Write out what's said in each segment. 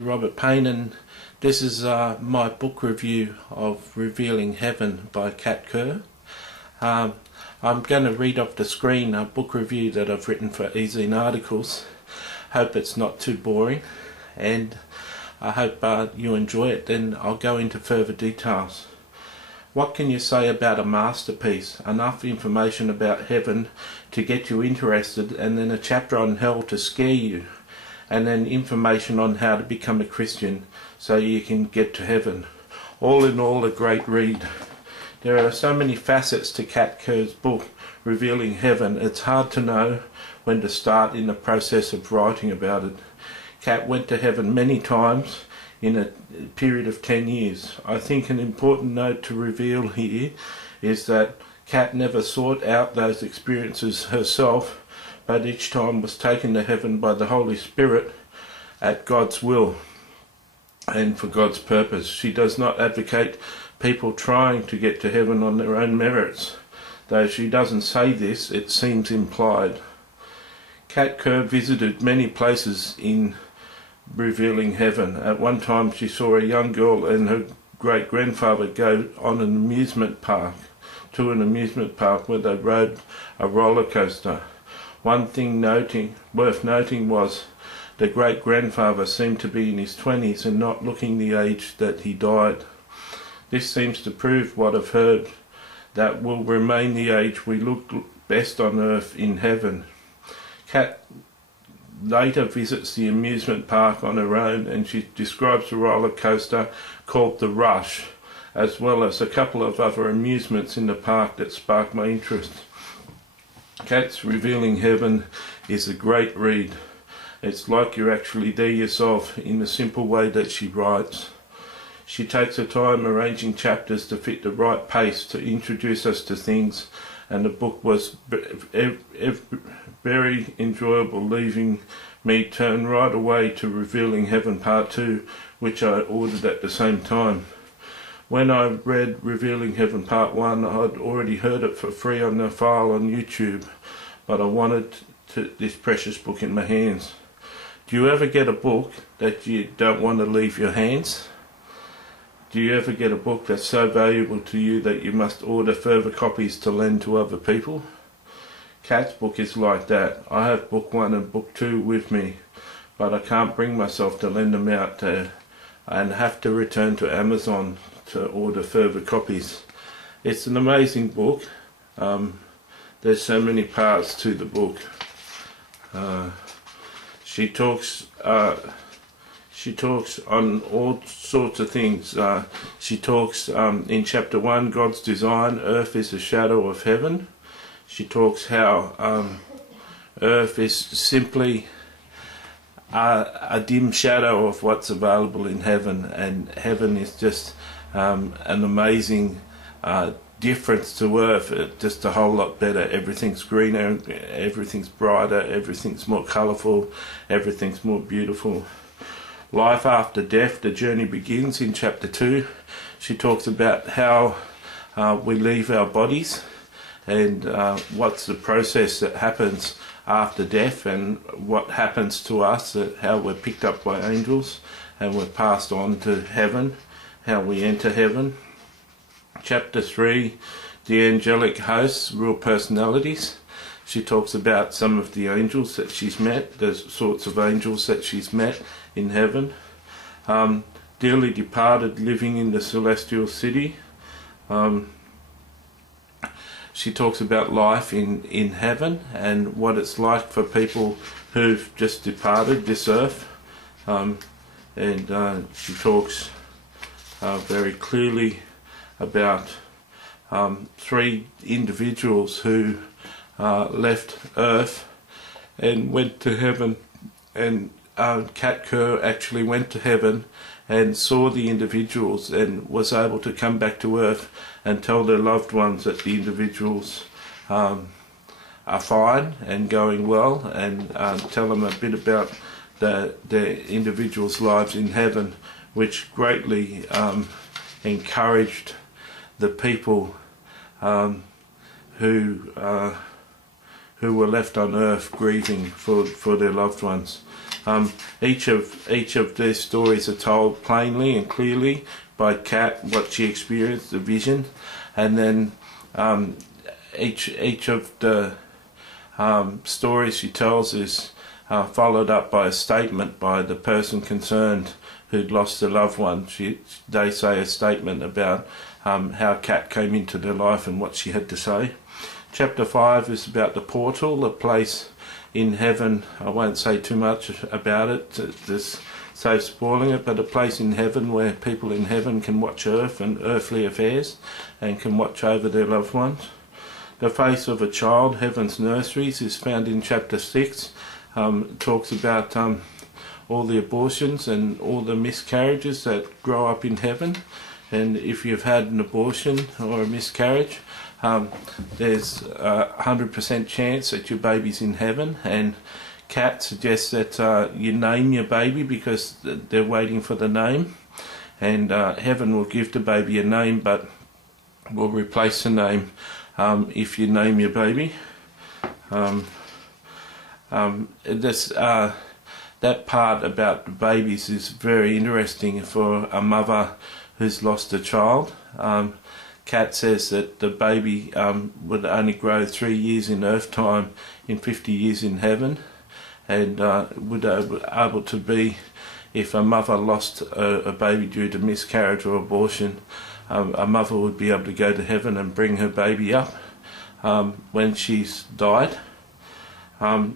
Robert Payne, and this is my book review of Revealing Heaven by Kat Kerr. I'm going to read off the screen a book review that I've written for e-zine articles. Hope it's not too boring, and I hope you enjoy it. Then I'll go into further details. What can you say about a masterpiece? Enough information about heaven to get you interested, and then a chapter on hell to scare you, and then information on how to become a Christian so you can get to heaven. All in all, a great read. There are so many facets to Kat Kerr's book, Revealing Heaven, it's hard to know when to start in the process of writing about it. Kat went to heaven many times in a period of 10 years. I think an important note to reveal here is that Kat never sought out those experiences herself, but each time was taken to heaven by the Holy Spirit at God's will and for God's purpose. She does not advocate people trying to get to heaven on their own merits. Though she doesn't say this, it seems implied. Kat Kerr visited many places in Revealing Heaven. At one time she saw a young girl and her great-grandfather go on an amusement park, where they rode a roller coaster. One thing worth noting was the great-grandfather seemed to be in his 20s and not looking the age that he died. This seems to prove what I've heard, that will remain the age we look best on earth in heaven. Kat later visits the amusement park on her own, and she describes a roller coaster called The Rush, as well as a couple of other amusements in the park that sparked my interest. Kat's Revealing Heaven is a great read. It's like you're actually there yourself in the simple way that she writes. She takes her time arranging chapters to fit the right pace to introduce us to things, and the book was very enjoyable, leaving me turn right away to Revealing Heaven Part 2, which I ordered at the same time. When I read Revealing Heaven Part 1, I'd already heard it for free on the file on YouTube, but I wanted this precious book in my hands. Do you ever get a book that you don't want to leave your hands? Do you ever get a book that's so valuable to you that you must order further copies to lend to other people? Kat's book is like that. I have book 1 and book 2 with me, but I can't bring myself to lend them out and have to return to Amazon to order further copies. It's an amazing book. There's so many parts to the book. She talks on all sorts of things. She talks in chapter 1, God's design, earth is a shadow of heaven. She talks how earth is simply a dim shadow of what's available in heaven, and heaven is just an amazing difference to earth, just a whole lot better. Everything's greener, everything's brighter, everything's more colourful, everything's more beautiful. Life after death, the journey begins in chapter 2. She talks about how we leave our bodies and what's the process that happens after death, and what happens to us, how we're picked up by angels and we're passed on to heaven, how we enter heaven. Chapter 3, the angelic hosts, real personalities. She talks about some of the angels that she's met, the sorts of angels that she's met in heaven. Dearly departed living in the celestial city. She talks about life in heaven and what it's like for people who've just departed this earth. She talks very clearly about 3 individuals who left earth and went to heaven, and Kat Kerr actually went to heaven and saw the individuals and was able to come back to earth and tell their loved ones that the individuals are fine and going well, and tell them a bit about their individuals' lives in heaven, which greatly encouraged the people who were left on earth grieving for their loved ones. Each of these stories are told plainly and clearly by Kat, what she experienced, the vision, and then each of the stories she tells is followed up by a statement by the person concerned who'd lost a loved one. They say a statement about how Kat came into their life and what she had to say. Chapter 5 is about the portal, a place in heaven. I won't say too much about it, just save spoiling it, but a place in heaven where people in heaven can watch earth and earthly affairs and can watch over their loved ones. The face of a child, heaven's nurseries, is found in chapter 6. It talks about all the abortions and all the miscarriages that grow up in heaven. And if you've had an abortion or a miscarriage, there's a 100% chance that your baby's in heaven. And Kat suggests that you name your baby because they're waiting for the name. And heaven will give the baby a name, but will replace the name if you name your baby. That part about the babies is very interesting for a mother who's lost a child. Kat says that the baby would only grow 3 years in earth time in 50 years in heaven, and would be able to be, if a mother lost a baby due to miscarriage or abortion, a mother would be able to go to heaven and bring her baby up when she's died.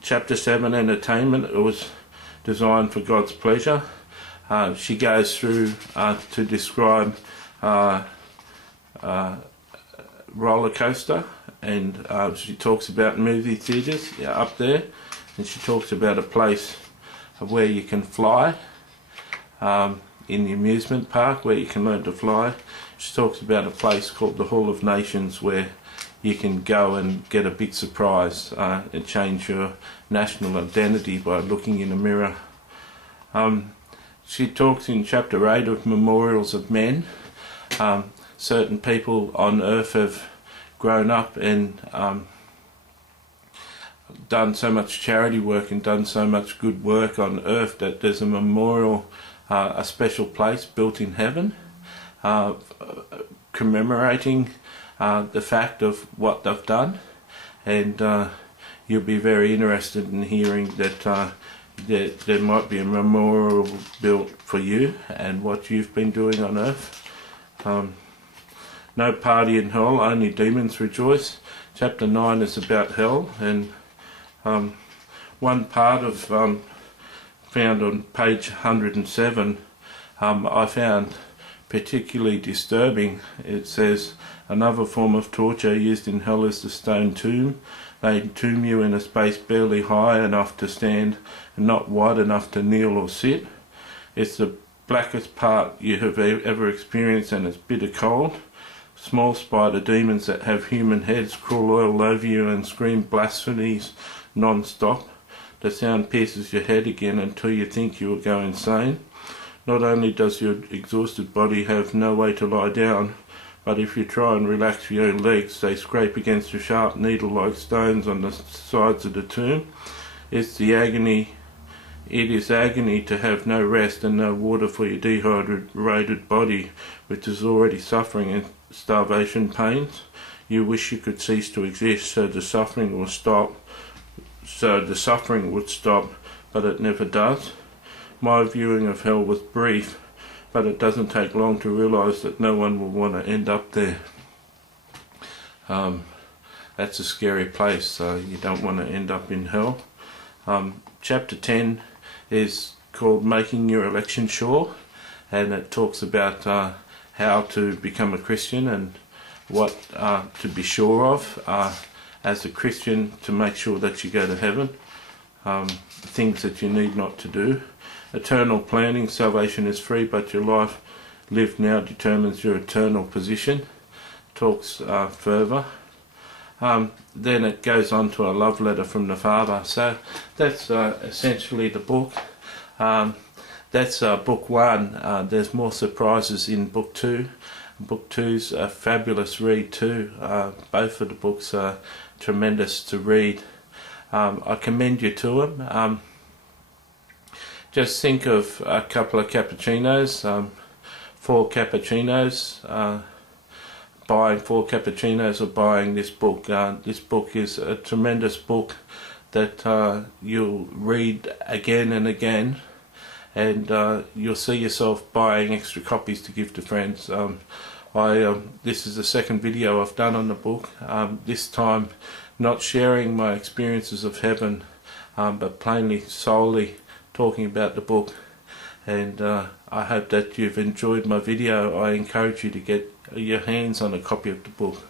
Chapter 7, entertainment, it was designed for God's pleasure. She goes through to describe roller coaster, and she talks about movie theatres up there, and she talks about a place where you can fly in the amusement park, where you can learn to fly. She talks about a place called the Hall of Nations where you can go and get a big surprise and change your national identity by looking in a mirror. She talks in chapter 8 of memorials of men. Certain people on earth have grown up and done so much charity work and done so much good work on earth that there's a memorial, a special place built in heaven, commemorating the fact of what they've done. And you'll be very interested in hearing that there might be a memorial built for you and what you've been doing on earth. No party in hell, only demons rejoice. Chapter 9 is about hell, and one part of found on page 107 I found particularly disturbing. It says, another form of torture used in hell is the stone tomb. They entomb you in a space barely high enough to stand and not wide enough to kneel or sit. It's the blackest part you have ever experienced, and it's bitter cold. Small spider demons that have human heads crawl all over you and scream blasphemies non-stop. The sound pierces your head again until you think you will go insane. Not only does your exhausted body have no way to lie down, but if you try and relax your own legs, they scrape against the sharp needle-like stones on the sides of the tomb. It is agony to have no rest and no water for your dehydrated body, which is already suffering in starvation pains. You wish you could cease to exist so the suffering would stop, but it never does. My viewing of hell was brief, but it doesn't take long to realise that no one will want to end up there. That's a scary place, so you don't want to end up in hell. Chapter 10 is called Making Your Election Sure, and it talks about how to become a Christian and what to be sure of as a Christian to make sure that you go to heaven, things that you need not to do. Eternal planning, salvation is free, but your life lived now determines your eternal position. Talks further. Then it goes on to a love letter from the Father. So that's essentially the book. That's book 1. There's more surprises in book 2. Book 2's a fabulous read too. Both of the books are tremendous to read. I commend you to them. just think of a couple of cappuccinos, 4 cappuccinos, buying 4 cappuccinos or buying this book. This book is a tremendous book that you'll read again and again, and you'll see yourself buying extra copies to give to friends. This is the second video I've done on the book, this time not sharing my experiences of heaven, but plainly, solely talking about the book. And I hope that you've enjoyed my video. I encourage you to get your hands on a copy of the book.